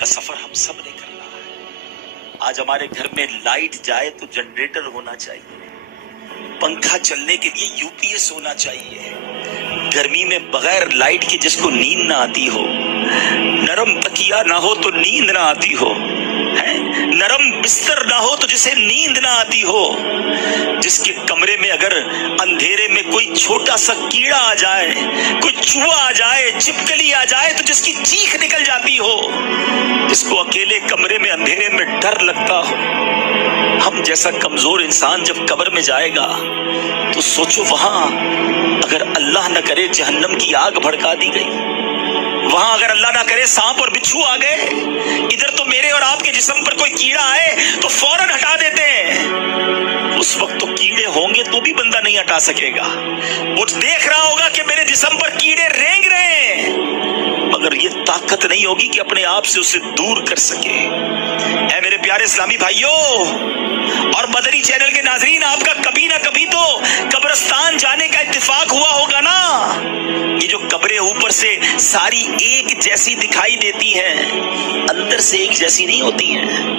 کا سفر ہم سب نے کرنا ہے۔ آج ہمارے گھر میں لائٹ جائے تو جنریٹر ہونا چاہیے، پنکھا چلنے کے لیے یو پی ایس ہونا چاہیے، گرمی میں بغیر لائٹ کے جس کو نیند نہ آتی ہو، نرم تکیا نہ ہو تو نیند نہ آتی ہو، نرم بستر نہ ہو تو جسے نیند نہ آتی ہو، جس کے کمرے میں اگر اندھیرے میں کوئی چھوٹا سا کیڑا آ جائے، کوئی چوہا آ جائے، چھپکلی آ جائے تو جس کی چیخ نکل جاتی ہو، جس کو اکیلے کمرے میں اندھیرے میں ڈر لگتا ہو۔ ہم جیسا کمزور انسان جب قبر میں جائے گا تو سوچو، وہاں اگر اللہ نہ کرے جہنم کی آگ بھڑکا دی گئی، وہاں اگر اللہ نہ کرے سانپ اور بچھو آ گئے، ادھر تو میرے اور آپ کے جسم پر کوئی کیڑا آئے تو فوراً ہٹا دیتے ہیں۔ اس وقت تو کیڑے ہوں گے تو بھی بندہ نہیں ہٹا سکے گا، وہ دیکھ رہا ہوگا کہ میرے جسم پر کیڑے رینگ رہے ہیں، مگر یہ طاقت نہیں ہوگی کہ اپنے آپ سے اسے دور کر سکے۔ اے میرے پیارے اسلامی بھائیوں اور مدنی چینل کے ناظرین، آپ کا کبھی نہ کبھی تو قبرستان جانے کا اتفاق ہوا ہوگا نا۔ یہ جو قبریں اوپر سے ساری ایک جیسی دکھائی دیتی ہیں، اندر سے ایک جیسی نہیں ہوتی ہیں۔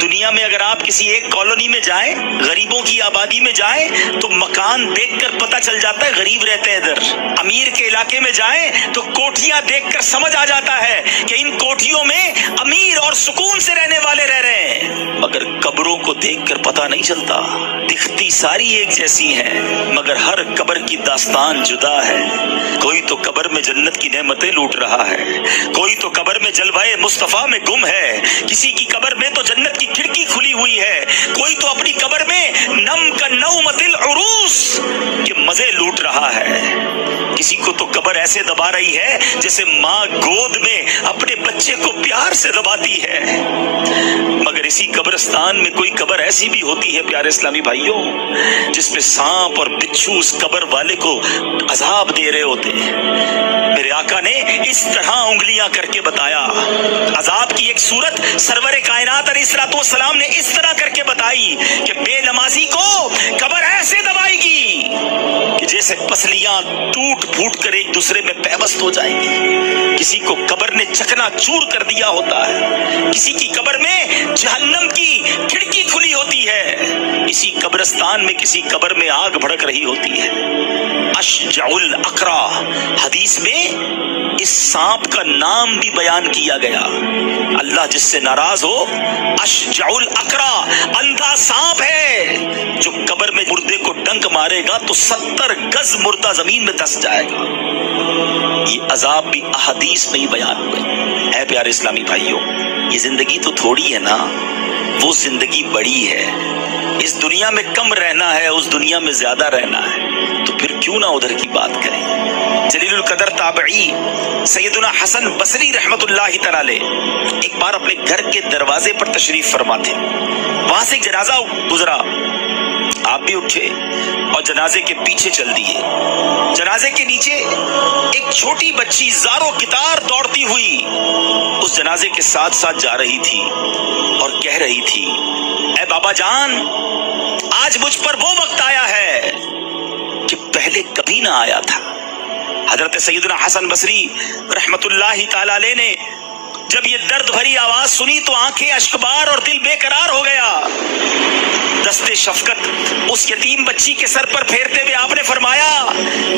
دنیا میں اگر آپ کسی ایک کالونی میں جائیں، غریبوں کی آبادی میں جائیں تو مکان دیکھ کر پتہ چل جاتا ہے غریب رہتے ہیں ادھر۔ امیر کے علاقے میں جائیں تو کوٹھیاں دیکھ کر سمجھ آ جاتا ہے کہ ان کوٹھیوں میں امیر اور سکون سے رہنے والے رہ رہے ہیں، مگر قبروں کو دیکھ کر پتہ نہیں چلتا۔ دکھتی ساری ایک جیسی ہیں مگر ہر قبر کی داستان جدا ہے۔ کوئی تو قبر میں جنت کی نعمتیں لوٹ رہا ہے، کوئی تو قبر میں جلوائے مصطفیٰ میں گم ہے، کسی کی قبر میں تو جنت کی کھڑکی کھلی ہوئی ہے، کوئی تو اپنی قبر میں نم کا نومت العروس کے مزے لوٹ رہا ہے، کسی کو تو قبر ایسے دبا رہی ہے جیسے ماں گود میں اپنے بچے کو پیار سے دباتی ہے۔ مگر اسی قبرستان میں کوئی قبر ایسی بھی ہوتی ہے پیارے اسلامی بھائیوں، جس میں سانپ اور بچھو اس قبر والے کو عذاب دے رہے ہوتے ہیں۔ میرے آقا نے اس طرح انگلیاں کر کے بتایا، عذاب کی ایک صورت سرور کائنات علیہ الصلوۃ والسلام نے اس طرح کر کے بتائی کہ بے نمازی کو قبر ایسے دبائے گی کہ جیسے پسلیاں ٹوٹ پھوٹ کر ایک دوسرے میں پیوست ہو جائیں گی۔ کسی کو قبر نے چکنا چور کر دیا ہوتا ہے، کسی کی قبر میں جہنم کی کھڑکی کھلی ہوتی ہے، اسی قبرستان میں کسی قبر میں آگ بھڑک رہی ہوتی ہے۔ اشجع الاقرا، حدیث میں اس سانپ کا نام بھی بیان کیا گیا۔ اللہ جس سے ناراض ہو، اشجع الاقرا، اندھا سانپ ہے جو قبر میں مردے کو ڈنک مارے گا تو 70 گز مردہ زمین میں دھس جائے گا۔ یہ عذاب بھی احادیث میں ہی بیان ہوئے۔ اے پیارے اسلامی بھائیوں، یہ زندگی تو تھوڑی ہے نا، وہ زندگی بڑی ہے۔ اس دنیا میں کم رہنا ہے، اس دنیا میں زیادہ رہنا ہے، تو پھر کیوں نہ ادھر کی بات کریں۔ جلیل القدر تابعی سیدنا حسن بصری رحمت اللہ تعالی علیہ ایک بار اپنے گھر کے دروازے پر تشریف فرما تھے، وہاں سے ایک جنازہ گزرا، آپ بھی اٹھے اور جنازے کے پیچھے چل دیے۔ جنازے کے نیچے ایک چھوٹی بچی زاروں کتار دوڑتی ہوئی اس جنازے کے ساتھ ساتھ جا رہی تھی اور کہہ رہی تھی، اے بابا جان، آج مجھ پر وہ وقت آیا ہے کہ پہلے کبھی نہ آیا تھا۔ حضرت سیدنا حسن بصری رحمت اللہ تعالی علیہ نے جب یہ درد بھری آواز سنی تو آنکھیں اشکبار اور دل بے قرار ہو گیا۔ دستے شفقت اس یتیم بچی کے سر پر پھیرتے ہوئے آپ نے فرمایا،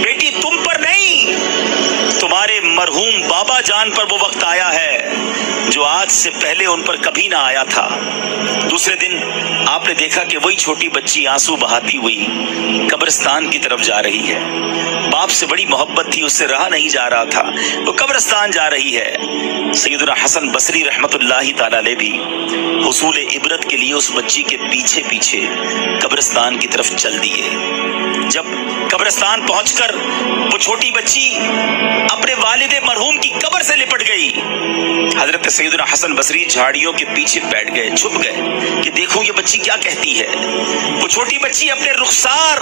بیٹی تم پر نہیں، تمہارے مرحوم بابا جان پر وہ وقت آیا ہے جو آج سے پہلے ان پر کبھی نہ آیا تھا۔ دوسرے دن آپ نے دیکھا کہ وہی چھوٹی بچی آنسو بہاتی ہوئی قبرستان کی طرف جا رہی ہے۔ باپ سے بڑی محبت تھی، اس سے رہا نہیں جا رہا تھا، وہ قبرستان جا رہی ہے۔ سیدنا حسن بصری رحمت اللہ تعالی علیہ بھی حصول عبرت کے لیے اس بچی کے پیچھے پیچھے قبرستان کی طرف چل دیے۔ جب قبرستان پہنچ کر وہ چھوٹی بچی اپنے والد مرحوم کی قبر سے لپٹ گئی، حضرت سیدنا حسن بصری جھاڑیوں کے پیچھے بیٹھ گئے، چھپ گئے کہ دیکھو یہ بچی کیا کہتی ہے۔ وہ چھوٹی بچی اپنے رخسار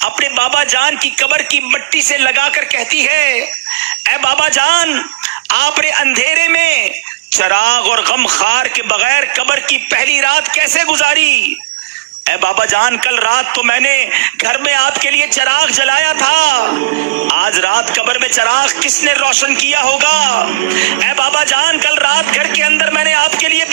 اپنے بابا جان کی قبر کی مٹی سے لگا کر کہتی ہے، اے بابا جان، آپ نے اندھیرے میں چراغ اور غم خار کے بغیر قبر کی پہلی رات کیسے گزاری؟ اے بابا جان، کل رات تو میں نے گھر میں آپ کے لیے چراغ جلایا تھا، آج رات قبر میں چراغ کس نے روشن کیا ہوگا؟ اے بابا جان، کل رات گھر کے اندر